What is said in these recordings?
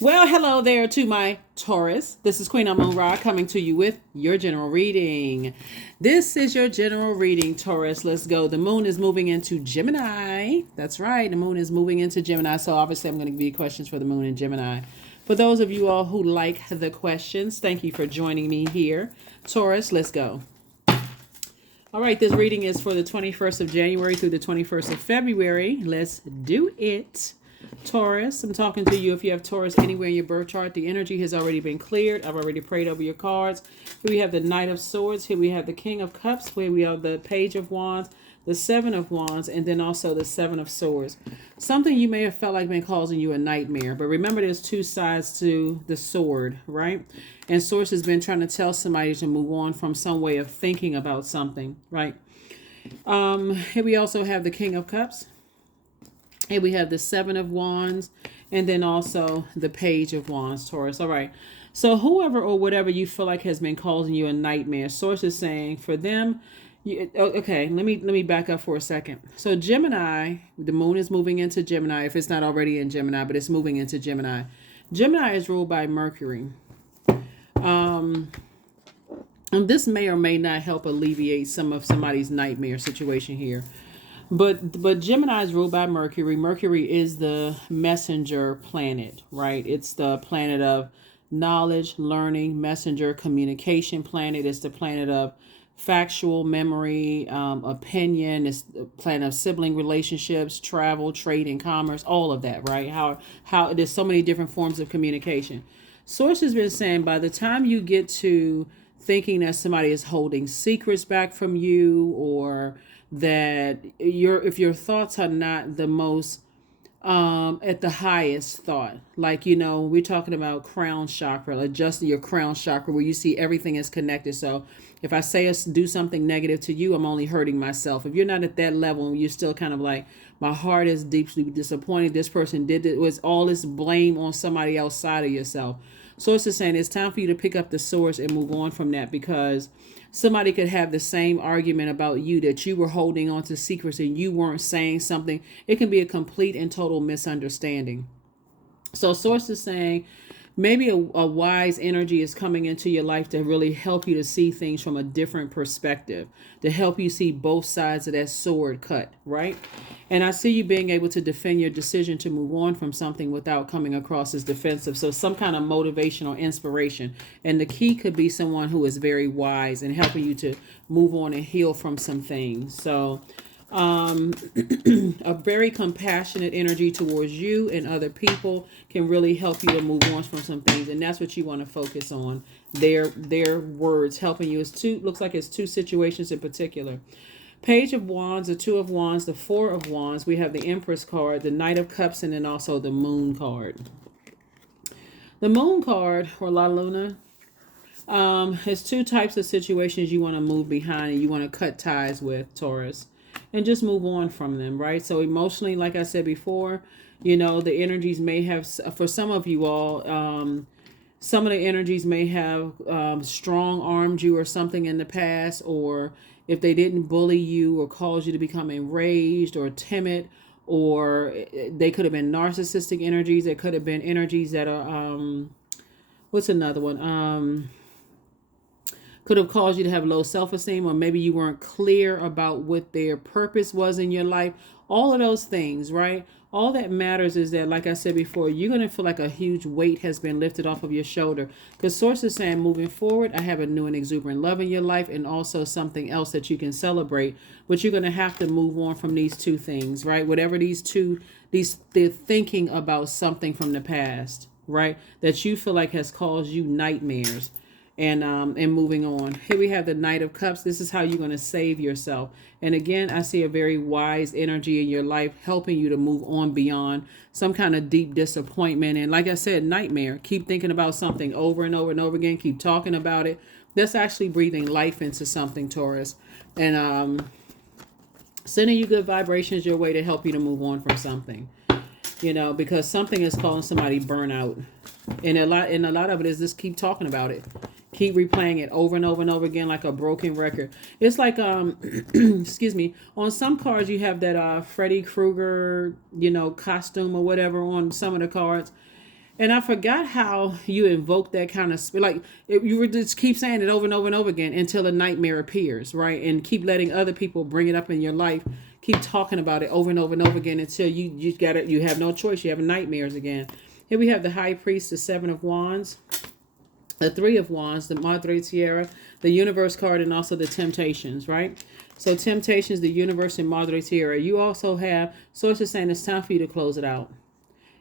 Well, hello there to my Taurus. This is Queen Amun Ra coming to you with your general reading. This is your general reading, Taurus. Let's go. The moon is moving into Gemini. That's right. The moon is moving into Gemini. So obviously I'm going to give you questions for the moon in Gemini. For those of you all who like the questions, thank you for joining me here. Taurus, let's go. All right, this reading is for the 21st of January through the 21st of February. Let's do it. Taurus, I'm talking to you. If you have Taurus anywhere in your birth chart, the energy has already been cleared. I've already prayed over your cards. Here we have the Knight of Swords. Here we have the King of Cups. Here we have the Page of Wands, the Seven of Wands, and then also the Seven of Swords. Something you may have felt like been causing you a nightmare. But remember, there's two sides to the sword, right? And Source has been trying to tell somebody to move on from some way of thinking about something, right? Here we also have the King of Cups. Here we have the Seven of Wands, and then also the Page of Wands, Taurus. All right. So whoever or whatever you feel like has been causing you a nightmare, Source is saying for them, okay, let me back up for a second. So Gemini, the moon is moving into Gemini, if it's not already in Gemini, but it's moving into Gemini. Gemini is ruled by Mercury. And this may or may not help alleviate some of somebody's nightmare situation here. But Gemini is ruled by Mercury. Mercury is the messenger planet, right? It's the planet of knowledge, learning, messenger, communication planet. It's the planet of factual memory, opinion. It's the planet of sibling relationships, travel, trade, and commerce. All of that, right? How there's so many different forms of communication. Source has been saying by the time you get to thinking that somebody is holding secrets back from you, or that if your thoughts are not the most at the highest thought, like, we're talking about crown chakra, adjusting your crown chakra where you see everything is connected. So if I say do something negative to you, I'm only hurting myself. If you're not at that level and you're still kind of like, my heart is deeply disappointed, this person did it, was all this blame on somebody outside of yourself. So it's just saying it's time for you to pick up the source and move on from that, because somebody could have the same argument about you, that you were holding on to secrets and you weren't saying something. It can be a complete and total misunderstanding. So source is saying maybe a wise energy is coming into your life to really help you to see things from a different perspective, to help you see both sides of that sword cut, right? And I see you being able to defend your decision to move on from something without coming across as defensive. So some kind of motivation or inspiration. And the key could be someone who is very wise and helping you to move on and heal from some things. So a very compassionate energy towards you and other people can really help you to move on from some things, and that's what you want to focus on. Their words helping you. Looks like it's two situations in particular. Page of Wands, the Two of Wands, the Four of Wands. We have the Empress card, the Knight of Cups, and then also the Moon card. The Moon card, or La Luna, has two types of situations you want to move behind and you want to cut ties with, Taurus, and just move on from them, right? So emotionally, like I said before, the energies may have, for some of you all, some of the energies may have strong armed you or something in the past, or if they didn't bully you or cause you to become enraged or timid, or they could have been narcissistic energies. It could have been energies that are, what's another one? Could have caused you to have low self-esteem, or maybe you weren't clear about what their purpose was in your life. All of those things, right? All that matters is that, like I said before, you're going to feel like a huge weight has been lifted off of your shoulder, because Source is saying moving forward, I have a new and exuberant love in your life, and also something else that you can celebrate. But you're going to have to move on from these two things, right? Whatever they're thinking about something from the past, right? That you feel like has caused you nightmares. And moving on. Here we have the Knight of Cups. This is how you're going to save yourself. And again, I see a very wise energy in your life helping you to move on beyond some kind of deep disappointment. And like I said, nightmare. Keep thinking about something over and over and over again. Keep talking about it. That's actually breathing life into something, Taurus. And sending you good vibrations your way to help you to move on from something. Because something is calling somebody burnout. And a lot of it is just keep talking about it. Keep replaying it over and over and over again like a broken record. It's like, excuse me, on some cards you have that Freddy Krueger, costume or whatever on some of the cards. And I forgot how you invoke that kind of like you would just keep saying it over and over and over again until a nightmare appears, right? And keep letting other people bring it up in your life. Keep talking about it over and over and over again until you got it. You have no choice. You have nightmares again. Here we have the High Priest, the Seven of Wands, the Three of Wands, the Madre Tierra, the Universe card, and also the Temptations, right? So Temptations, the Universe, and Madre Tierra. You also have sources saying it's time for you to close it out.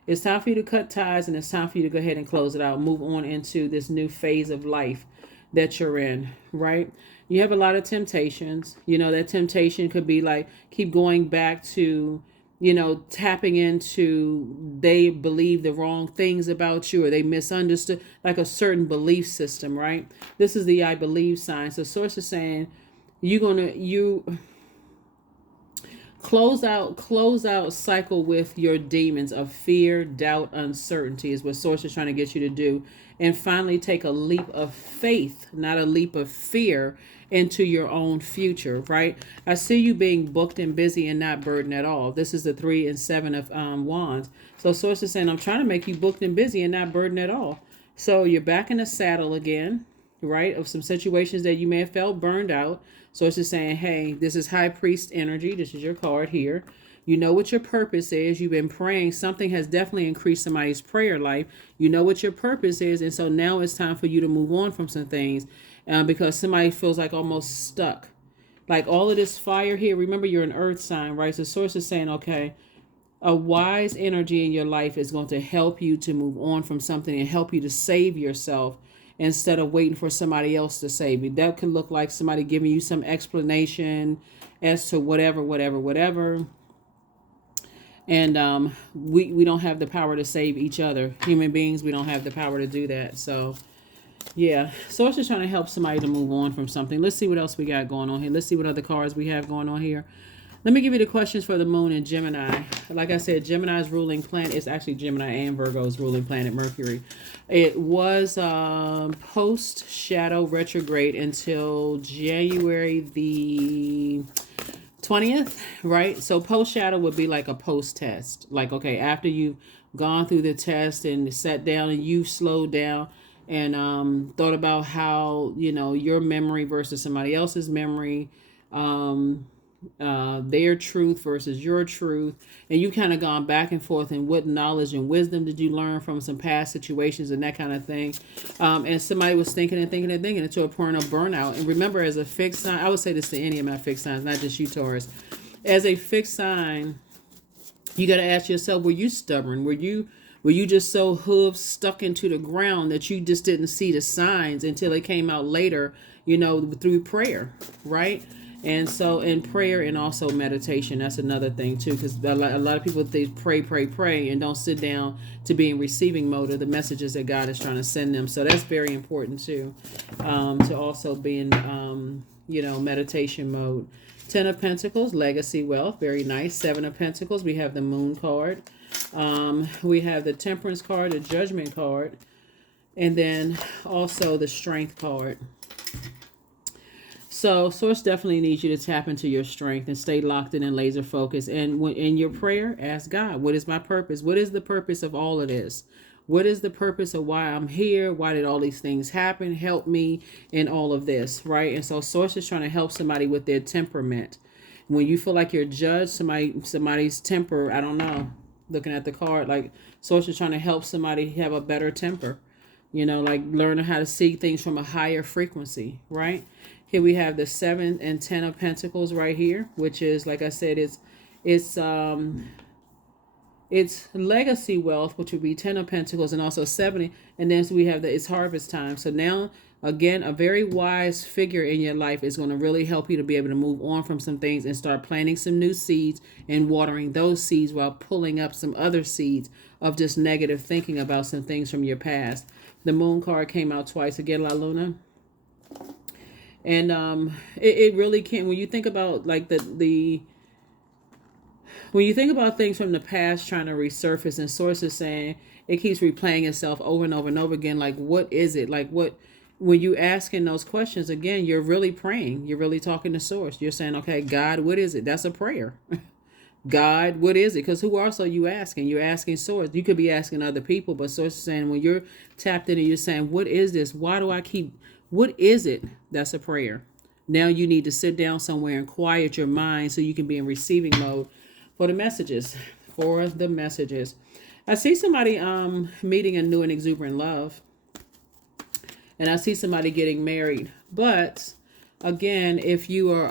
It's time for you to cut ties, and it's time for you to go ahead and close it out. Move on into this new phase of life that you're in, right? You have a lot of temptations. You know, that temptation could be like keep going back to, you know, tapping into they believe the wrong things about you or they misunderstood like a certain belief system, right? This is the I believe sign. So source is saying you close out cycle with your demons of fear, doubt, uncertainty is what source is trying to get you to do. And finally take a leap of faith, not a leap of fear, into your own future, right? I see you being booked and busy and not burdened at all. This is the 3 and 7 of wands. So source is saying, I'm trying to make you booked and busy and not burdened at all. So you're back in the saddle again, right? Of some situations that you may have felt burned out. So it's just saying, hey, this is High Priest energy. This is your card here. You know what your purpose is. You've been praying. Something has definitely increased somebody's prayer life. You know what your purpose is. And so now it's time for you to move on from some things because somebody feels like almost stuck. Like all of this fire here. Remember, you're an earth sign, right? So source is saying, okay, a wise energy in your life is going to help you to move on from something and help you to save yourself instead of waiting for somebody else to save you. That could look like somebody giving you some explanation as to whatever. And we don't have the power to save each other. Human beings, we don't have the power to do that. So, yeah. So it's just trying to help somebody to move on from something. Let's see what else we got going on here. Let's see what other cards we have going on here. Let me give you the questions for the moon and Gemini. Like I said, Gemini's ruling planet is actually Gemini and Virgo's ruling planet, Mercury. It was post shadow retrograde until January the 20th, right? So post shadow would be like a post test. Like, okay, after you've gone through the test and sat down and you've slowed down and thought about how, you know, your memory versus somebody else's memory, their truth versus your truth, and you kind of gone back and forth, and what knowledge and wisdom did you learn from some past situations and that kind of thing. And somebody was thinking to a point of burnout. And remember, as a fixed sign, I would say this to any of my fixed signs, not just you, Taurus. As a fixed sign, you got to ask yourself, were you stubborn? Were you just so hooves stuck into the ground that you just didn't see the signs until it came out later, you know, through prayer, right? And so in prayer and also meditation, that's another thing too, because a lot of people, they pray, and don't sit down to be in receiving mode of the messages that God is trying to send them. So that's very important too, to also be in, meditation mode. 10 of Pentacles, legacy wealth, very nice. 7 of Pentacles, we have the Moon card. We have the Temperance card, the Judgment card, and then also the Strength card. So source definitely needs you to tap into your strength and stay locked in and laser focused. And when in your prayer, ask God, what is my purpose? What is the purpose of all of this? What is the purpose of why I'm here? Why did all these things happen? Help me in all of this, right? And so source is trying to help somebody with their temperament. When you feel like you're judged, somebody's temper, I don't know, looking at the card, like source is trying to help somebody have a better temper, like learning how to see things from a higher frequency, right? Here we have the 7 and 10 of Pentacles right here, which is, like I said, it's legacy wealth, which would be 10 of Pentacles, and also 70. And then so we have it's harvest time. So now, again, a very wise figure in your life is going to really help you to be able to move on from some things and start planting some new seeds and watering those seeds while pulling up some other seeds of just negative thinking about some things from your past. The Moon card came out twice. Again, La Luna. And it really can, when you think about like when you think about things from the past trying to resurface, and sources saying it keeps replaying itself over and over and over again, like what is it? Like when you asking those questions again, you're really praying. You're really talking to source. You're saying, okay, God, what is it? That's a prayer. God, what is it? Because who else are you asking? You're asking Source. You could be asking other people, but Source is saying when you're tapped in and you're saying, what is this? Why do I keep, what is it? That's a prayer. Now you need to sit down somewhere and quiet your mind so you can be in receiving mode for the messages. For the messages. I see somebody meeting a new and exuberant love. And I see somebody getting married. But again, if you're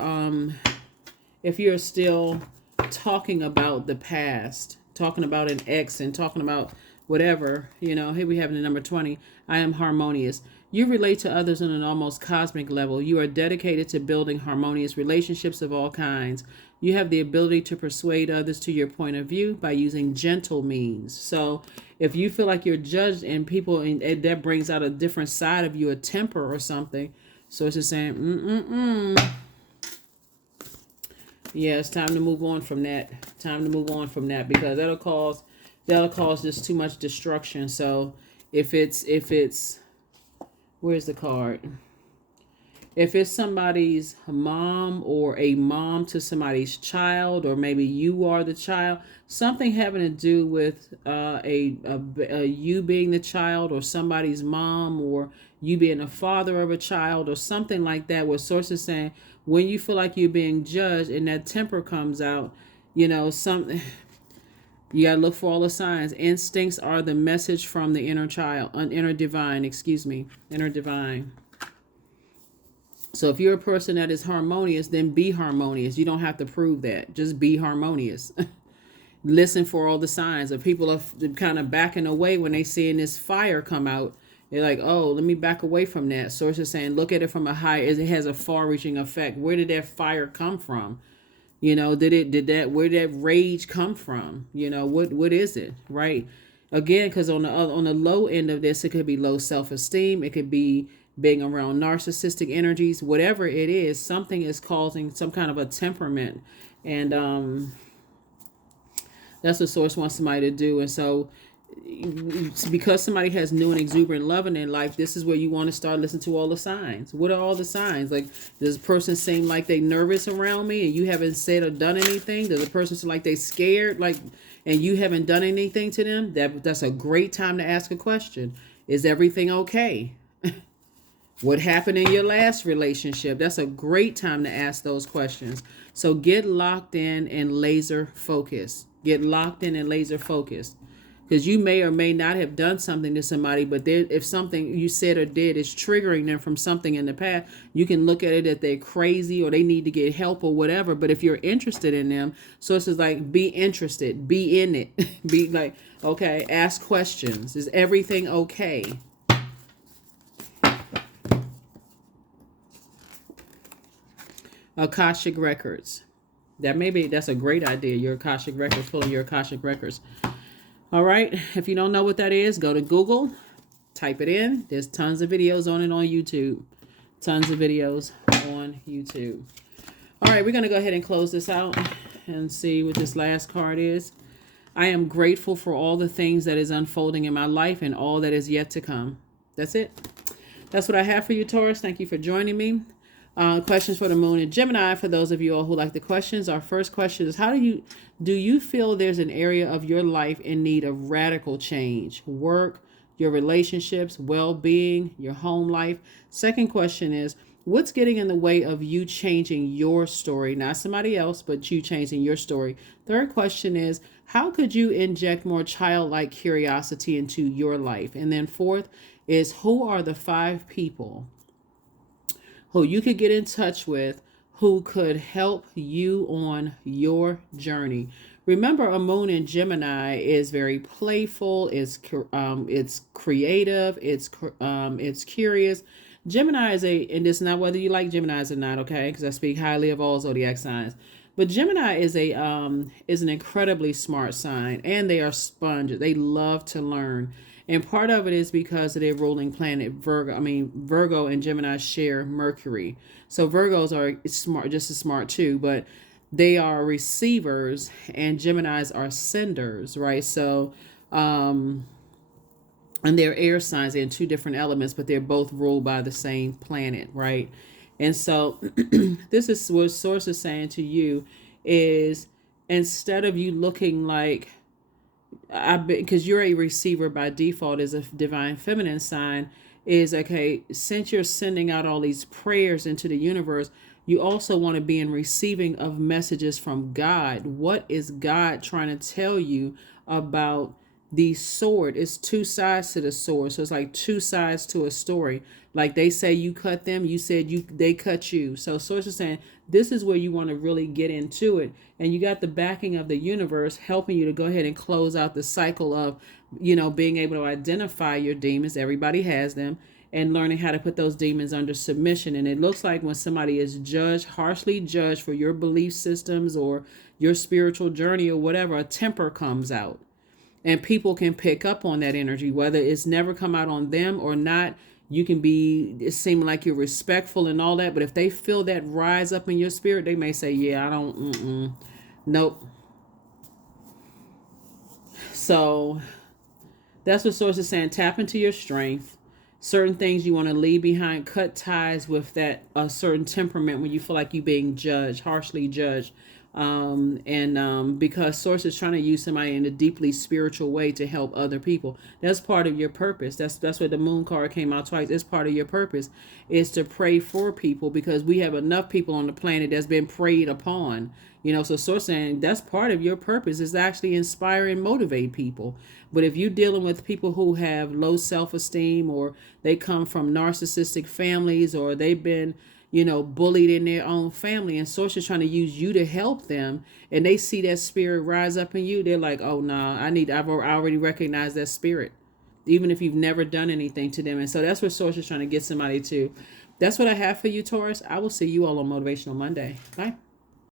still talking about the past, talking about an ex and talking about whatever, here we have the number 20. I am harmonious. You relate to others on an almost cosmic level. You are dedicated to building harmonious relationships of all kinds. You have the ability to persuade others to your point of view by using gentle means. So if you feel like you're judged and people, and that brings out a different side of you, a temper or something. So it's just saying, yeah, it's time to move on from that. Time to move on from that, because that'll cause just too much destruction. So if it's where's the card? If it's somebody's mom or a mom to somebody's child, or maybe you are the child, something having to do with you being the child, or somebody's mom, or you being the father of a child, or something like that, where Source is saying when you feel like you're being judged and that temper comes out, something. You got to look for all the signs. Instincts are the message from the inner child, inner divine, inner divine. So if you're a person that is harmonious, then be harmonious. You don't have to prove that. Just be harmonious. Listen for all the signs. If people are kind of backing away when they seeing this fire come out, they're like, oh, let me back away from that. Source is saying, look at it from a high, it has a far-reaching effect. Where did that fire come from? Where did that rage come from? What is it? Right. Again, because on the low end of this, it could be low self-esteem. It could be being around narcissistic energies. Whatever it is, something is causing some kind of a temperament. And that's what Source wants somebody to do. And so because somebody has new and exuberant love in their life, this is where you want to start listening to all the signs. What are all the signs? Like, does a person seem like they nervous around me and you haven't said or done anything? Does a person seem like they scared, and you haven't done anything to them? That's a great time to ask a question. Is everything okay? What happened in your last relationship? That's a great time to ask those questions. So get locked in and laser focused. Get locked in and laser focused. Because you may or may not have done something to somebody, but if something you said or did is triggering them from something in the past, you can look at it that they're crazy or they need to get help or whatever. But if you're interested in them, so it's like, be interested, be in it. Be like, okay, ask questions. Is everything okay? Akashic Records. That's a great idea. Your Akashic Records, pulling your Akashic Records. All right. If you don't know what that is, go to Google, type it in. There's tons of videos on it on YouTube. Tons of videos on YouTube. All right. We're going to go ahead and close this out and see what this last card is. I am grateful for all the things that is unfolding in my life and all that is yet to come. That's it. That's what I have for you, Taurus. Thank you for joining me. Questions for the Moon and Gemini. For those of you all who like the questions, our first question is, do you feel there's an area of your life in need of radical change? Work, your relationships, well-being, your home life. Second question is, what's getting in the way of you changing your story? Not somebody else, but you changing your story. Third question is, how could you inject more childlike curiosity into your life? And then fourth is, who are the 5 people who you could get in touch with who could help you on your journey? Remember, a Moon in Gemini is very playful, it's creative, it's curious. Gemini and it's not whether you like Geminis or not, okay? Because I speak highly of all zodiac signs. But Gemini is an incredibly smart sign, and they are sponges. They love to learn. And part of it is because of their ruling planet, Virgo. Virgo and Gemini share Mercury. So Virgos are smart, just as smart too, but they are receivers and Geminis are senders, right? So, and they're air signs. They're in 2 different elements, but they're both ruled by the same planet, right? And so this is what Source is saying to you is, instead of you looking like, because you're a receiver by default as a divine feminine sign, is okay, since you're sending out all these prayers into the universe, you also want to be in receiving of messages from God. What is God trying to tell you about the sword? It's two sides to the sword, so it's like two sides to a story. Like they say you cut them, you said they cut you. So source is saying this is where you want to really get into it, and you got the backing of the universe helping you to go ahead and close out the cycle of, being able to identify your demons. Everybody has them, and learning how to put those demons under submission. And it looks like when somebody is harshly judged for your belief systems or your spiritual journey or whatever, a temper comes out. And people can pick up on that energy, whether it's never come out on them or not. You can it seem like you're respectful and all that, but if they feel that rise up in your spirit, they may say, yeah, I don't, nope. So that's what source is saying. Tap into your strength. Certain things you want to leave behind, cut ties with that certain temperament when you feel like you're being judged, harshly judged. Because source is trying to use somebody in a deeply spiritual way to help other people. That's part of your purpose. That's what the moon card came out twice. It's part of your purpose is to pray for people, because we have enough people on the planet that's been preyed upon. So source saying that's part of your purpose is to actually inspire and motivate people. But if you're dealing with people who have low self-esteem, or they come from narcissistic families, or they've been bullied in their own family, and source is trying to use you to help them, and they see that spirit rise up in you, they're like, oh nah, I've already recognized that spirit, even if you've never done anything to them. And so that's what source is trying to get somebody to. That's what I have for you, Taurus. I will see you all on Motivational Monday. Bye.